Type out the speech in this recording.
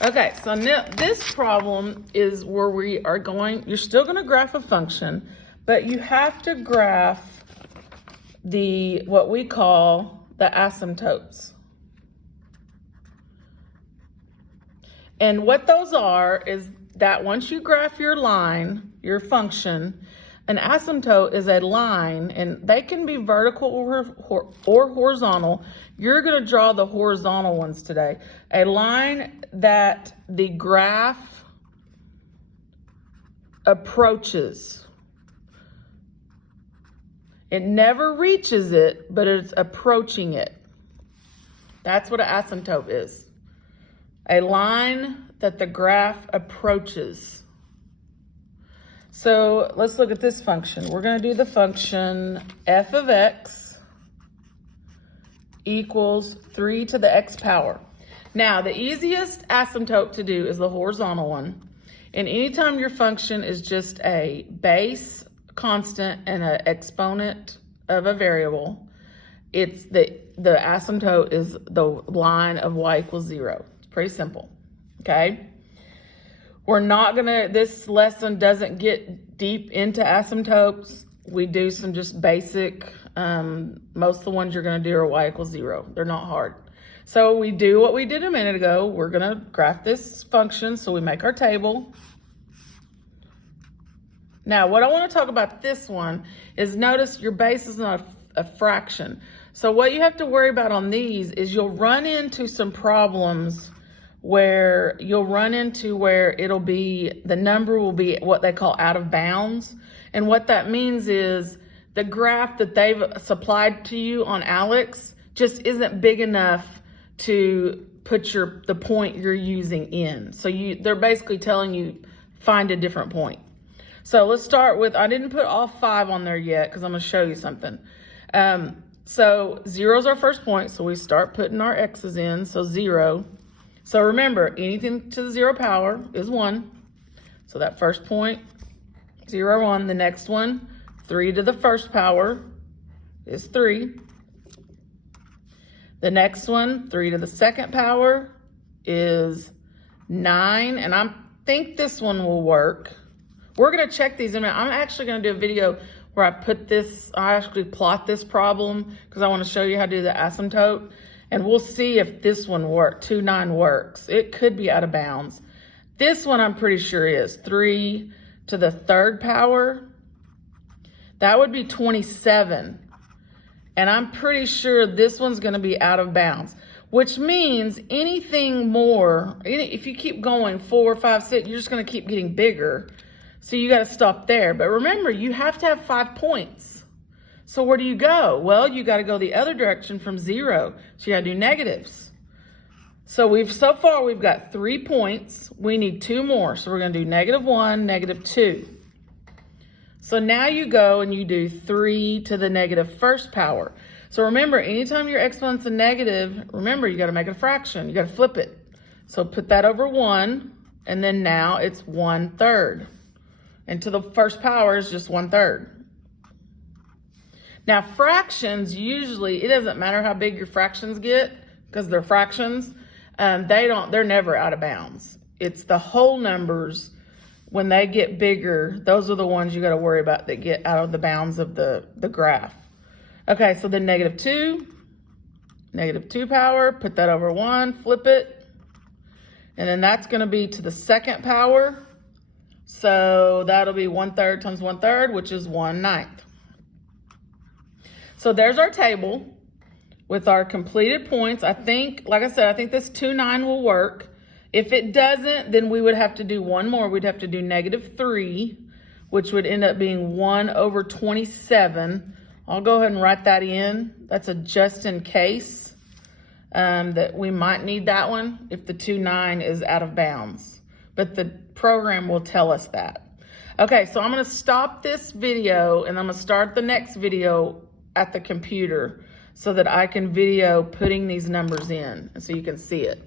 Okay, so now this problem is where we are going, you're still going to graph a function, but you have to graph what we call the asymptotes. And what those are is that once you graph your line, your function, an asymptote is a line, and they can be vertical or horizontal. You're going to draw the horizontal ones today. A line that the graph approaches. It never reaches it, but it's approaching it. That's what an asymptote is. A line that the graph approaches. So let's look at this function. We're going to do the function f of x equals 3 to the x power. Now, the easiest asymptote to do is the horizontal one. And anytime your function is just a base constant and an exponent of a variable, it's the asymptote is the line of y equals 0. It's pretty simple, okay? We're not gonna, this lesson doesn't get deep into asymptotes. We do some just basic, most of the ones you're gonna do are y equals 0. They're not hard. So we do what we did a minute ago. We're gonna graph this function, so we make our table. Now, what I want to talk about this one is notice your base is not a fraction. So what you have to worry about on these is you'll run into some problems where it'll be, the number will be what they call out of bounds. And what that means is the graph that they've supplied to you on Alex just isn't big enough to put the point you're using in. So they're basically telling you, find a different point. So let's start with, I didn't put all 5 on there yet because I'm going to show you something. So 0 is our first point, so we start putting our x's in, so 0. So remember, anything to the 0 power is 1. So that first point, 0, 1. The next one, 3 to the first power is 3. The next one, 3 to the second power is 9, and I think this one will work. We're going to check these in a minute. I'm actually going to do a video where I actually plot this problem because I want to show you how to do the asymptote. And we'll see if this one works, 2, 9 works. It could be out of bounds. This one I'm pretty sure is 3 to the third power. That would be 27. And I'm pretty sure this one's going to be out of bounds, which means anything more, if you keep going 4, 5, 6, you're just going to keep getting bigger. So you got to stop there. But remember, you have to have 5 points. So where do you go? Well, you got to go the other direction from 0. So you got to do negatives. So so far we've got 3 points. We need 2 more. So we're going to do -1, -2. So now you go and you do 3 to the negative first power. So remember, anytime your exponent's a negative, remember you got to make it a fraction. You got to flip it. So put that over 1, and then now it's 1/3. And to the first power is just 1/3. Now fractions, usually, it doesn't matter how big your fractions get because they're fractions. They're never out of bounds. It's the whole numbers, when they get bigger, those are the ones you got to worry about that get out of the bounds of the graph. Okay, so then -2 power, put that over 1, flip it. And then that's going to be to the second power. So that'll be 1/3 times 1/3, which is 1/9. So there's our table with our completed points. I think, like I said, I think this 2, 9 will work. If it doesn't, then we would have to do one more. We'd have to do -3, which would end up being 1/27. I'll go ahead and write that in. That's a just in case that we might need that one if the 2, 9 is out of bounds. But the program will tell us that. Okay, so I'm going to stop this video and I'm going to start the next video at the computer so that I can video putting these numbers in and so you can see it.